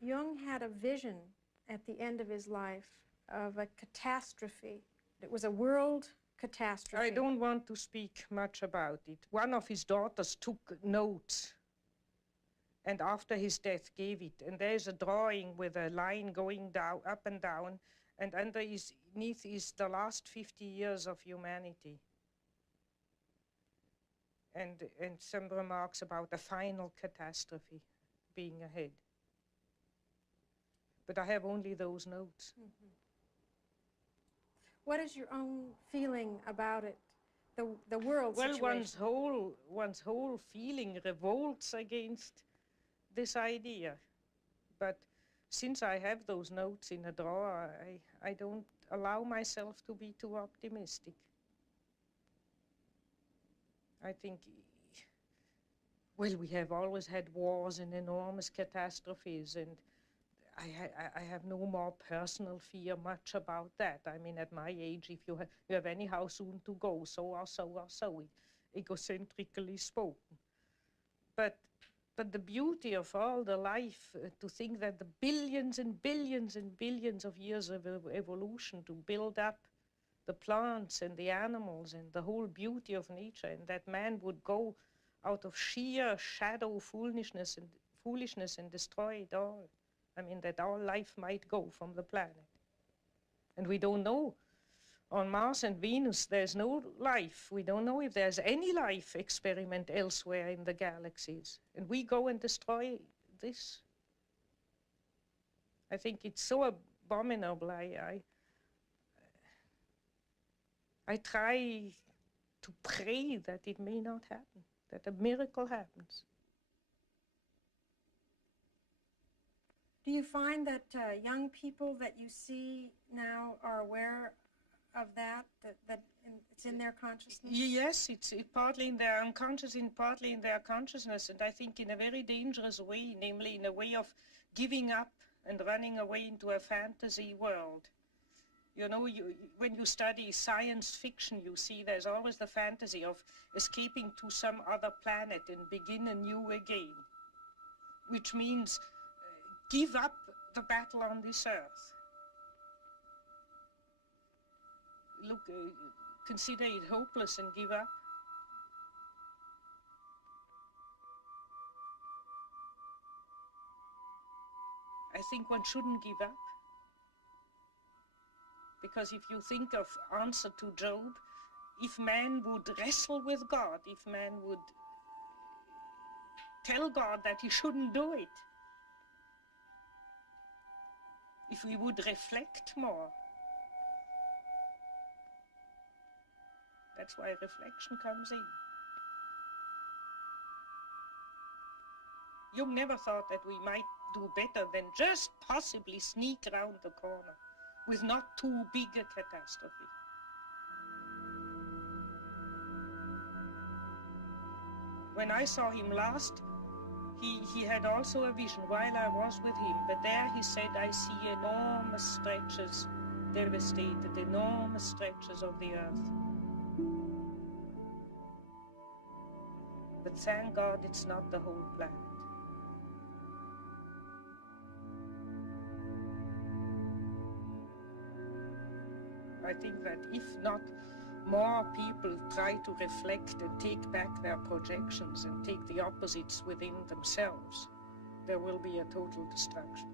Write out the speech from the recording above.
Jung had a vision at the end of his life of a catastrophe. It was a world catastrophe. I don't want to speak much about it. One of his daughters took notes and after his death gave it. And there's a drawing with a line going down, up and down, and underneath is the last 50 years of humanity. And some remarks about a final catastrophe being ahead. But I have only those notes. Mm-hmm. What is your own feeling about it, the world situation? Well, one's whole feeling revolts against this idea. But since I have those notes in a drawer, I don't allow myself to be too optimistic. I think, well, we have always had wars and enormous catastrophes, and I have no more personal fear much about that. I mean, at my age, if you have anyhow soon to go, so or so, egocentrically spoken. But the beauty of all the life, to think that the billions and billions and billions of years of evolution to build up the plants and the animals and the whole beauty of nature, and that man would go out of sheer shadow foolishness and destroy it all. I mean, that our life might go from the planet. And we don't know. On Mars and Venus, there's no life. We don't know if there's any life experiment elsewhere in the galaxies. And we go and destroy this. I think it's so abominable. I try to pray that it may not happen, that a miracle happens. Do you find that young people that you see now are aware of that it's in their consciousness? Yes, it's partly in their unconscious and partly in their consciousness, and I think in a very dangerous way, namely in a way of giving up and running away into a fantasy world. You know, when you study science fiction, you see there's always the fantasy of escaping to some other planet and begin anew again, which means give up the battle on this earth. Look, consider it hopeless and give up. I think one shouldn't give up. Because if you think of answer to Job, if man would wrestle with God, if man would tell God that he shouldn't do it, if we would reflect more, that's why reflection comes in. Jung never thought that we might do better than just possibly sneak around the corner with not too big a catastrophe. When I saw him last, he had also a vision while I was with him, but there he said, I see enormous stretches devastated, enormous stretches of the earth. But thank God it's not the whole planet. I think that if not more people try to reflect and take back their projections and take the opposites within themselves, there will be a total destruction.